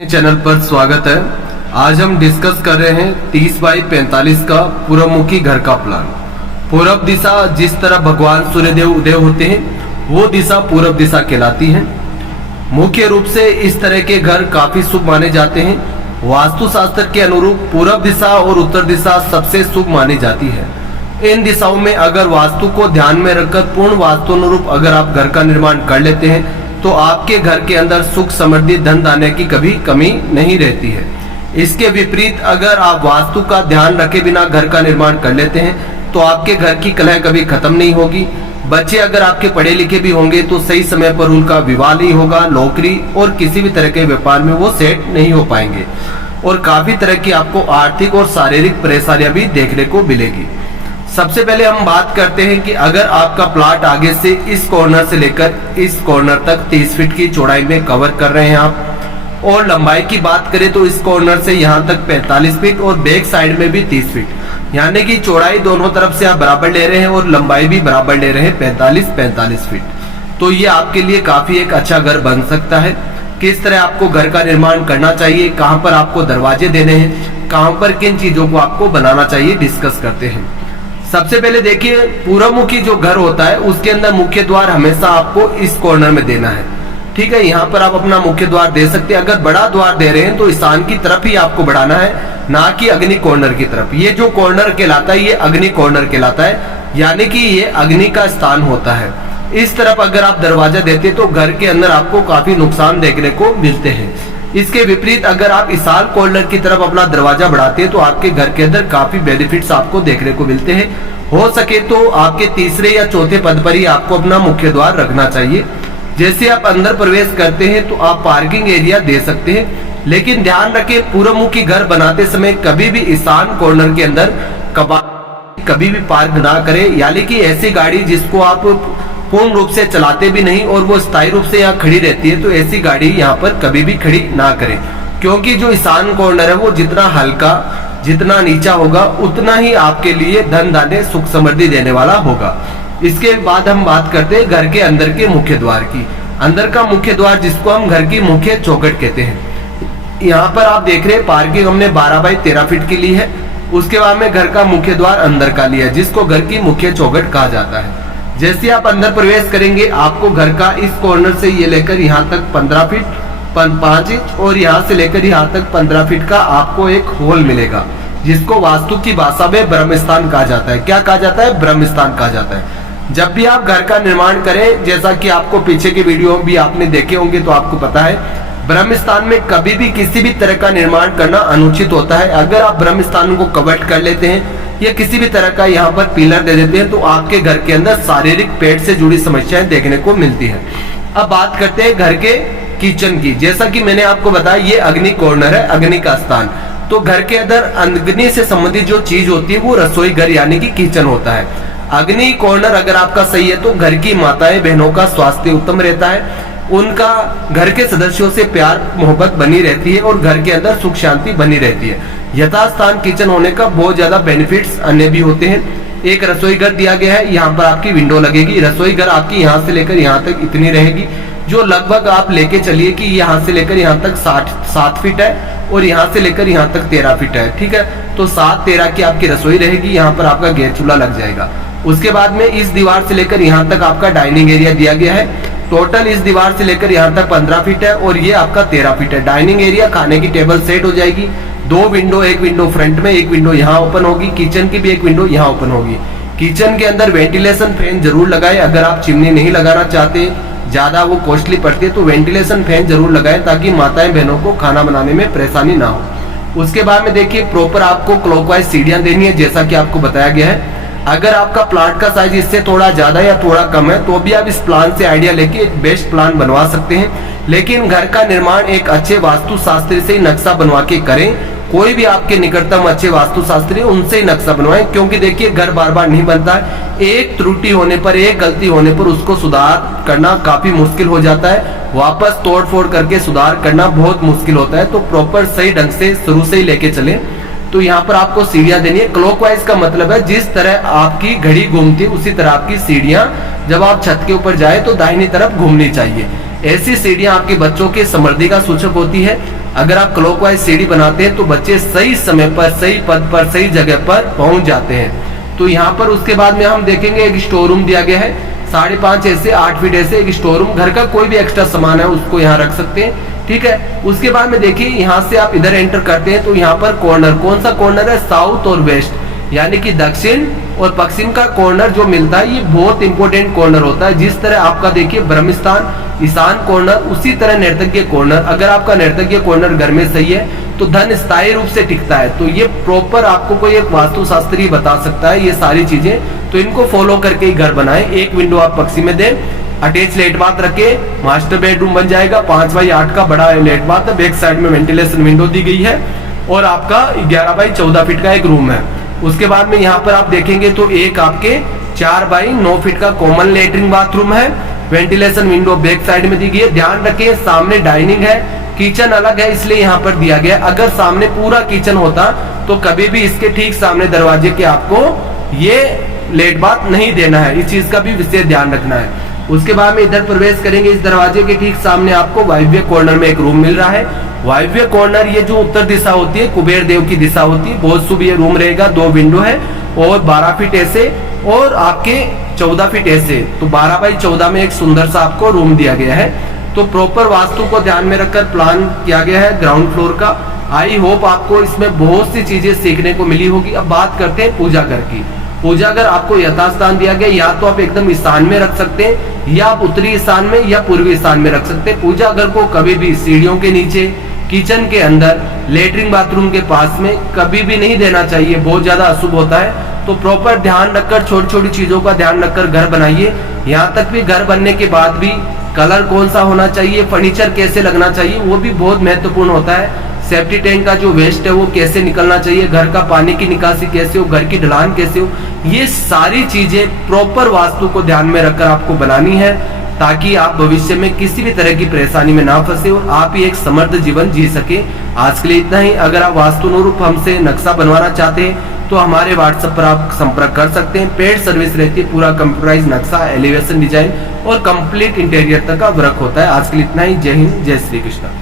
Channel पर स्वागत है। आज हम डिस्कस कर रहे हैं 30 बाई 45 का पूर्वमुखी घर का प्लान। पूर्व दिशा जिस तरह भगवान सूर्यदेव उदय होते हैं वो दिशा पूर्व दिशा कहलाती है। मुख्य रूप से इस तरह के घर काफी शुभ माने जाते हैं। वास्तुशास्त्र के अनुरूप पूर्व दिशा और उत्तर दिशा सबसे शुभ मानी जाती है। इन दिशाओं में अगर वास्तु को ध्यान में रखकर पूर्ण वास्तु अनुरूप अगर आप घर का निर्माण कर लेते हैं तो आपके घर के अंदर सुख समृद्धि धन धान्य की कभी कमी नहीं रहती है। इसके विपरीत अगर आप वास्तु का ध्यान रखे बिना घर का निर्माण कर लेते हैं तो आपके घर की कलह कभी खत्म नहीं होगी। बच्चे अगर आपके पढ़े लिखे भी होंगे तो सही समय पर उनका विवाह नहीं होगा, नौकरी और किसी भी तरह के व्यापार में वो सेट नहीं हो पाएंगे और काफी तरह की आपको आर्थिक और शारीरिक परेशानियां भी देखने को मिलेगी। सबसे पहले हम बात करते हैं कि अगर आपका प्लॉट आगे से इस कॉर्नर से लेकर इस कॉर्नर तक 30 फीट की चौड़ाई में कवर कर रहे हैं आप, और लंबाई की बात करें तो इस कॉर्नर से यहाँ तक 45 फीट और बैक साइड में भी 30 फीट, यानी कि चौड़ाई दोनों तरफ से आप बराबर ले रहे हैं और लंबाई भी बराबर ले रहे हैं 45 फीट। तो ये आपके लिए काफी एक अच्छा घर बन सकता है। किस तरह आपको घर का निर्माण करना चाहिए, कहाँ पर आपको दरवाजे देने हैं, कहाँ पर किन चीजों को आपको बनाना चाहिए, डिस्कस करते हैं। सबसे पहले देखिए, पूर्वमुखी जो घर होता है उसके अंदर मुख्य द्वार हमेशा आपको इस कॉर्नर में देना है। ठीक है, यहाँ पर आप अपना मुख्य द्वार दे सकते हैं। अगर बड़ा द्वार दे रहे हैं तो ईशान की तरफ ही आपको बढ़ाना है, ना कि अग्नि कॉर्नर की तरफ। ये जो कॉर्नर कहलाता है ये अग्नि कॉर्नर कहलाता है, यानी कि ये अग्नि का स्थान होता है। इस तरफ अगर आप दरवाजा देते तो घर के अंदर आपको काफी नुकसान देखने को मिलते हैं। इसके विपरीत अगर आप ईशान कॉर्नर की तरफ अपना दरवाजा बढ़ाते हैं तो आपके घर के अंदर काफी बेनिफिट्स आपको देखने को मिलते हैं। हो सके तो आपके तीसरे या चौथे पद पर ही आपको अपना मुख्य द्वार रखना चाहिए। जैसे आप अंदर प्रवेश करते हैं तो आप पार्किंग एरिया दे सकते हैं, लेकिन ध्यान रखें पूर्वमुखी घर बनाते समय कभी भी ईशान कॉर्नर के अंदर कभी भी पार्क ना करें, यानी कि ऐसी गाड़ी जिसको आप पूर्ण रूप से चलाते भी नहीं और वो स्थायी रूप से यहाँ खड़ी रहती है, तो ऐसी गाड़ी यहाँ पर कभी भी खड़ी ना करें, क्योंकि जो ईशान कॉर्नर है वो जितना हल्का जितना नीचा होगा उतना ही आपके लिए धन धान्य सुख समृद्धि देने वाला होगा। इसके बाद हम बात करते हैं घर के अंदर के मुख्य द्वार की। अंदर का मुख्य द्वार जिसको हम घर की मुख्य चौखट कहते हैं। यहाँ पर आप देख रहे हैं पार्किंग हमने 12 बाई 13 फीट की ली है। उसके बाद में घर का मुख्य द्वार अंदर का लिया जिसको घर की मुख्य चौखट कहा जाता है। जैसे आप अंदर प्रवेश करेंगे आपको घर का इस कॉर्नर से ये लेकर यहाँ तक 15 फीट 5 इंच और यहाँ से लेकर यहाँ तक 15 फीट का आपको एक होल मिलेगा, जिसको वास्तु की भाषा में ब्रह्म स्थान कहा जाता है। क्या कहा जाता है? ब्रह्म स्थान कहा जाता है। जब भी आप घर का निर्माण करें, जैसा कि आपको पीछे के वीडियो भी आपने देखे होंगे तो आपको पता है, ब्रह्म स्थान में कभी भी किसी भी तरह का निर्माण करना अनुचित होता है। अगर आप ब्रह्म स्थान को कवर कर लेते हैं या किसी भी तरह का यहाँ पर पिलर दे देते हैं तो आपके घर के अंदर शारीरिक पेट से जुड़ी समस्याएं देखने को मिलती है। अब बात करते हैं घर के किचन की। जैसा कि मैंने आपको बताया ये अग्नि कॉर्नर है, अग्नि का स्थान। तो घर के अंदर अग्नि से संबंधित जो चीज होती है वो रसोई घर यानी कि किचन होता है। अग्नि कॉर्नर अगर आपका सही है तो घर की माताएं बहनों का स्वास्थ्य उत्तम रहता है, उनका घर के सदस्यों से प्यार मोहब्बत बनी रहती है और घर के अंदर सुख शांति बनी रहती है। यथास्थान किचन होने का बहुत ज्यादा बेनिफिट्स अन्य भी होते हैं। एक रसोई घर दिया गया है, यहाँ पर आपकी विंडो लगेगी। रसोई घर आपकी यहाँ से लेकर यहाँ तक इतनी रहेगी, जो लगभग आप लेके चलिए कि यहाँ से लेकर यहाँ तक 7 फीट है और यहाँ से लेकर यहाँ तक 13 फीट है। ठीक है, तो 7-13 की आपकी रसोई रहेगी। यहाँ पर आपका गैस चूल्हा लग जाएगा। उसके बाद में इस दीवार से लेकर यहाँ तक आपका डाइनिंग एरिया दिया गया है। टोटल इस दीवार से लेकर यहाँ तक 15 फीट है और ये आपका 13 फीट है। डाइनिंग एरिया, खाने की टेबल सेट हो जाएगी। 2 विंडो, एक विंडो फ्रंट में, एक विंडो यहाँ ओपन होगी। किचन की भी एक विंडो यहाँ ओपन होगी। किचन के अंदर वेंटिलेशन फैन जरूर लगाए। अगर आप चिमनी नहीं लगाना चाहते, ज्यादा वो कॉस्टली पड़ती है, तो वेंटिलेशन फैन जरूर लगाएं ताकि माताएं बहनों को खाना बनाने में परेशानी ना हो। उसके बाद में देखिए प्रॉपर आपको क्लॉकवाइज सीढ़ियां देनी है, जैसा कि आपको बताया गया है। अगर आपका प्लाट का साइज इससे थोड़ा ज्यादा या थोड़ा कम है तो भी आप इस प्लान से आइडिया लेके एक बेस्ट प्लान बनवा सकते हैं, लेकिन घर का निर्माण एक अच्छे वास्तुशास्त्री से नक्शा बनवा के करें। कोई भी आपके निकटतम अच्छे वास्तुशास्त्री उनसे ही नक्शा बनवाएं, क्योंकि देखिए घर बार बार नहीं बनता है। एक त्रुटि होने पर, एक गलती होने पर उसको सुधार करना काफी मुश्किल हो जाता है। वापस तोड़ फोड़ करके सुधार करना बहुत मुश्किल होता है। तो प्रॉपर सही ढंग से शुरू से ही लेके चले। तो यहाँ पर आपको सीढ़ियां देनी है। क्लॉकवाइज का मतलब है जिस तरह आपकी घड़ी घूमती है उसी तरह आपकी सीढ़ियां जब आप छत के ऊपर जाए तो दाहिनी तरफ घूमनी चाहिए। ऐसी सीढ़ियां आपके बच्चों के समृद्धि का सूचक होती है। अगर आप क्लॉकवाइज सीढ़ी बनाते हैं तो बच्चे सही समय पर, सही पद पर, सही जगह पर पहुंच जाते हैं। तो यहाँ पर उसके बाद में हम देखेंगे एक स्टोर रूम दिया गया है, 5.5 ऐसे 8 फीट ऐसे एक स्टोर रूम, घर का कोई भी एक्स्ट्रा सामान है उसको यहाँ रख सकते हैं, ठीक है। उसके बाद में देखिए यहाँ से आप इधर एंटर करते हैं तो यहाँ पर कॉर्नर, कौन सा कॉर्नर है, साउथ और वेस्ट, यानी कि दक्षिण और पश्चिम का कॉर्नर जो मिलता है ये बहुत इंपॉर्टेंट कॉर्नर होता है। जिस तरह आपका देखिए ब्रह्म स्थान, ईशान कॉर्नर, उसी तरह नैर्तज्ञ कॉर्नर, अगर आपका नैर्तज्ञ कॉर्नर घर में सही है तो धन स्थायी रूप से टिकता है। तो ये प्रॉपर आपको कोई एक वास्तुशास्त्री बता सकता है ये सारी चीजें, तो इनको फॉलो करके ही घर बनाए। एक विंडो आप पश्चिम में दें, अटैच लेट बाथ रखे, मास्टर बेडरूम बन जाएगा, 5x8 का बड़ा लेट बाथ है, बैक साइड में वेंटिलेशन विंडो दी गई है और आपका 11x14 फीट का एक रूम है। उसके बाद में यहाँ पर आप देखेंगे तो एक आपके 4x9 फीट का कॉमन लेटरिन बाथरूम है, वेंटिलेशन विंडो बैक साइड में दी गई है। ध्यान रखिए सामने डाइनिंग है, किचन अलग है इसलिए यहाँ पर दिया गया। अगर सामने पूरा किचन होता तो कभी भी इसके ठीक सामने दरवाजे के आपको ये लेट बाथ नहीं देना है, इस चीज का भी विशेष ध्यान रखना है। उसके बाद में इधर प्रवेश करेंगे, इस दरवाजे के ठीक सामने आपको वायव्य कॉर्नर में एक रूम मिल रहा है। वायव्य कॉर्नर ये जो उत्तर दिशा होती है कुबेर देव की दिशा होती है, बहुत शुभ ये रूम रहेगा। 2 विंडो है और 12 फीट ऐसे और आपके 14 फीट ऐसे, तो 12x14 में एक सुंदर सा आपको रूम दिया गया है। तो प्रॉपर वास्तु को ध्यान में रखकर प्लान किया गया है ग्राउंड फ्लोर का। आई होप आपको इसमें बहुत सी चीजें सीखने को मिली होगी। अब बात करते हैं पूजा घर की। पूजा घर आपको यथास्थान दिया गया, या तो आप एकदम ईशान में रख सकते हैं या आप उत्तरी ईशान में या पूर्वी ईशान में रख सकते हैं। पूजा घर को कभी भी सीढ़ियों के नीचे, किचन के अंदर, लेटरिन बाथरूम के पास में कभी भी नहीं देना चाहिए, बहुत ज्यादा अशुभ होता है। तो प्रॉपर ध्यान रखकर, छोटी छोटी चीजों का ध्यान रखकर घर बनाइए। यहाँ तक भी घर बनने के बाद भी कलर कौन सा होना चाहिए, फर्नीचर कैसे लगना चाहिए, वो भी बहुत महत्वपूर्ण होता है। सेफ्टी टैंक का जो वेस्ट है वो कैसे निकलना चाहिए, घर का पानी की निकासी कैसे हो, घर की ढलान कैसे हो, ये सारी चीजें प्रॉपर वास्तु को ध्यान में रखकर आपको बनानी है, ताकि आप भविष्य में किसी भी तरह की परेशानी में ना फंसे और आप ही एक समृद्ध जीवन जी सके। आज के लिए इतना ही। अगर आप वास्तु अनुरूप हमसे नक्शा बनवाना चाहते हैं तो हमारे व्हाट्सएप पर आप संपर्क कर सकते हैं। पेड सर्विस रहती है, पूरा कंप्यूटराइज नक्शा, एलिवेशन डिजाइन और कंप्लीट इंटीरियर तक का वर्क होता है। आज के लिए इतना ही। जय हिंद, जय श्री कृष्ण।